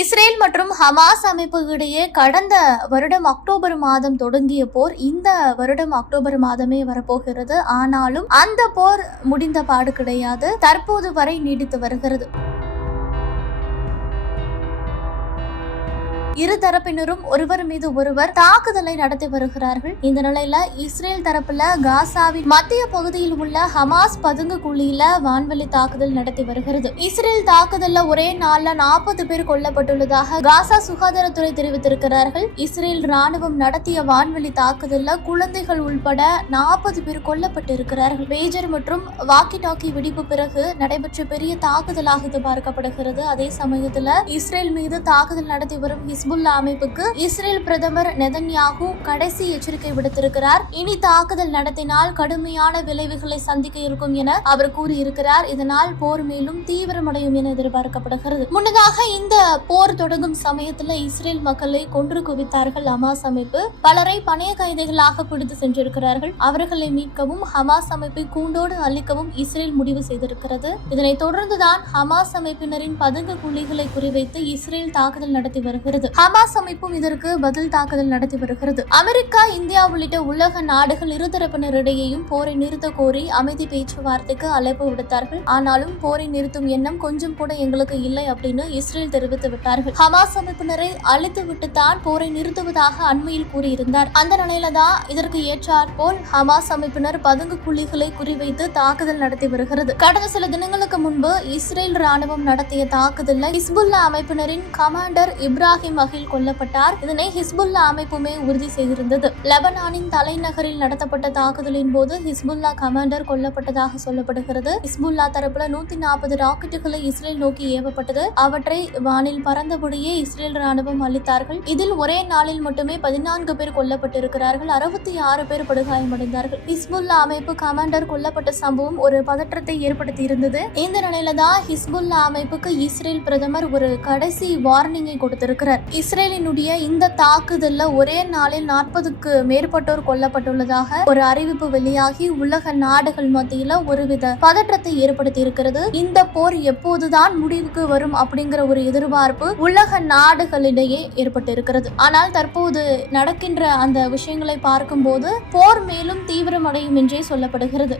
Israel மற்றும் Hamas அமைப்பு இடையே கடந்த வருடம் அக்டோபர் மாதம் தொடங்கிய போர் இந்த வருடம் அக்டோபர் மாதமே வரப்போகிறது. ஆனாலும் அந்த போர் முடிந்த பாடு கிடையாது. தற்போது வரை நீடித்து வருகிறது. இரு தரப்பினரும் ஒருவர் மீது ஒருவர் தாக்குதலை நடத்தி வருகிறார்கள். இந்த நிலையில இஸ்ரேல் தரப்புல காசாவின் மத்திய பகுதியில் உள்ள ஹமாஸ் பதுங்கு குழியில வான்வெளி தாக்குதல் நடத்தி வருகிறது. இஸ்ரேல் தாக்குதல்ல ஒரே நாள்ல நாற்பது பேர் கொல்லப்பட்டுள்ளதாக காசா சுகாதாரத்துறை தெரிவித்திருக்கிறார்கள். இஸ்ரேல் ராணுவம் நடத்திய வான்வெளி தாக்குதல்ல குழந்தைகள் உள்பட நாற்பது பேர் கொல்லப்பட்டிருக்கிறார்கள். பேஜர் மற்றும் வாக்கி டாக்கி வெடிப்பு பிறகு நடைபெற்ற பெரிய தாக்குதலாக இது பார்க்கப்படுகிறது. அதே சமயத்துல இஸ்ரேல் மீது தாக்குதல் நடத்தி வரும் ஹிஸ்புல்லா அமைப்புக்கு இஸ்ரேல் பிரதமர் நெதன்யாகு கடைசி எச்சரிக்கை விடுத்திருக்கிறார். இனி தாக்குதல் நடத்தினால் கடுமையான விளைவுகளை சந்திக்க இருக்கும் என அவர் கூறியிருக்கிறார். இதனால் போர் மேலும் தீவிரமடையும் என எதிர்பார்க்கப்படுகிறது. முன்னதாக இந்த போர் தொடங்கும் சமயத்துல இஸ்ரேல் மக்களை கொன்று குவித்தார்கள் ஹமாஸ் அமைப்பு. பலரை பணைய கைதிகளாக பிடித்து சென்றிருக்கிறார்கள். அவர்களை மீட்கவும் ஹமாஸ் அமைப்பை கூண்டோடு அழிக்கவும் இஸ்ரேல் முடிவு செய்திருக்கிறது. இதனைத் தொடர்ந்துதான் ஹமாஸ் அமைப்பினரின் பதுங்கு புள்ளிகளை குறிவைத்து இஸ்ரேல் தாக்குதல் நடத்தி வருகிறது. ஹமாஸ் அமைப்பும் இதற்கு பதில் தாக்குதல் நடத்தி வருகிறது. அமெரிக்கா இந்தியா உள்ளிட்ட உலக நாடுகள் இருதரப்பினரிடையேயும் போரை நிறுத்த கோரி அமைதி பேச்சுவார்த்தைக்கு அழைப்பு விடுத்தார்கள். ஆனாலும் போரை நிறுத்தும் எண்ணம் கொஞ்சம் கூட எங்களுக்கு இல்லை அப்படின்னு இஸ்ரேல் தெரிவித்து விட்டார்கள். ஹமாஸ் அமைப்பினரை அழித்து விட்டுத்தான் போரை நிறுத்துவதாக அண்மையில் கூறியிருந்தார். அந்த நிலையில தான் இதற்கு ஏற்றாற்போல் ஹமாஸ் அமைப்பினர் பதுங்கு புள்ளிகளை குறிவைத்து தாக்குதல் நடத்தி வருகிறது. கடந்த சில தினங்களுக்கு முன்பு இஸ்ரேல் ராணுவம் நடத்திய தாக்குதலில் ஹிஸ்புல்லா அமைப்பினரின் கமாண்டர் இப்ராஹிம் அகில் கொல்லப்பட்டார். இதனை ஹிஸ்புல்லா அமைப்புமே உறுதி செய்திருந்தது. லெபனானின் தலைநகரில் நடத்தப்பட்ட தாக்குதலின் போது ஹிஸ்புல்லா கமாண்டர் கொல்லப்பட்டதாக சொல்லப்படுகிறது. ஹிஸ்புல்லா தரப்புல நூத்தி நாற்பது ராக்கெட்டுகளை இஸ்ரேல் நோக்கி ஏவப்பட்டது. அவற்றை வானில் பறந்தபடியே இஸ்ரேல் ராணுவம் அளித்தார்கள். இதில் ஒரே நாளில் மட்டுமே பதினான்கு பேர் கொல்லப்பட்டிருக்கிறார்கள். அறுபத்தி ஆறு பேர் படுகாயமடைந்தார்கள். ஹிஸ்புல்லா அமைப்பு கமாண்டர் கொல்லப்பட்ட சம்பவம் ஒரு பதற்றத்தை ஏற்படுத்தி இருந்தது இந்த நிலையில தான் ஹிஸ்புல்லா அமைப்புக்கு இஸ்ரேல் பிரதமர் ஒரு கடைசி வார்னிங்கை கொடுத்திருக்கிறார். இஸ்ரேலினுடைய இந்த தாக்குதல்ல ஒரே நாளில் நாற்பதுக்கு மேற்பட்டோர் கொல்லப்பட்டுள்ளதாக ஒரு அறிவிப்பு வெளியாகி உலக நாடுகள் மத்தியில ஒருவித பதற்றத்தை ஏற்படுத்தி இருக்கிறது இந்த போர் எப்போதுதான் முடிவுக்கு வரும் அப்படிங்கிற ஒரு எதிர்பார்ப்பு உலக நாடுகளிடையே ஏற்பட்டு இருக்கிறது ஆனால் தற்போது நடக்கின்ற அந்த விஷயங்களை பார்க்கும்போது போர் மேலும் தீவிரமடையும் என்றே சொல்லப்படுகிறது.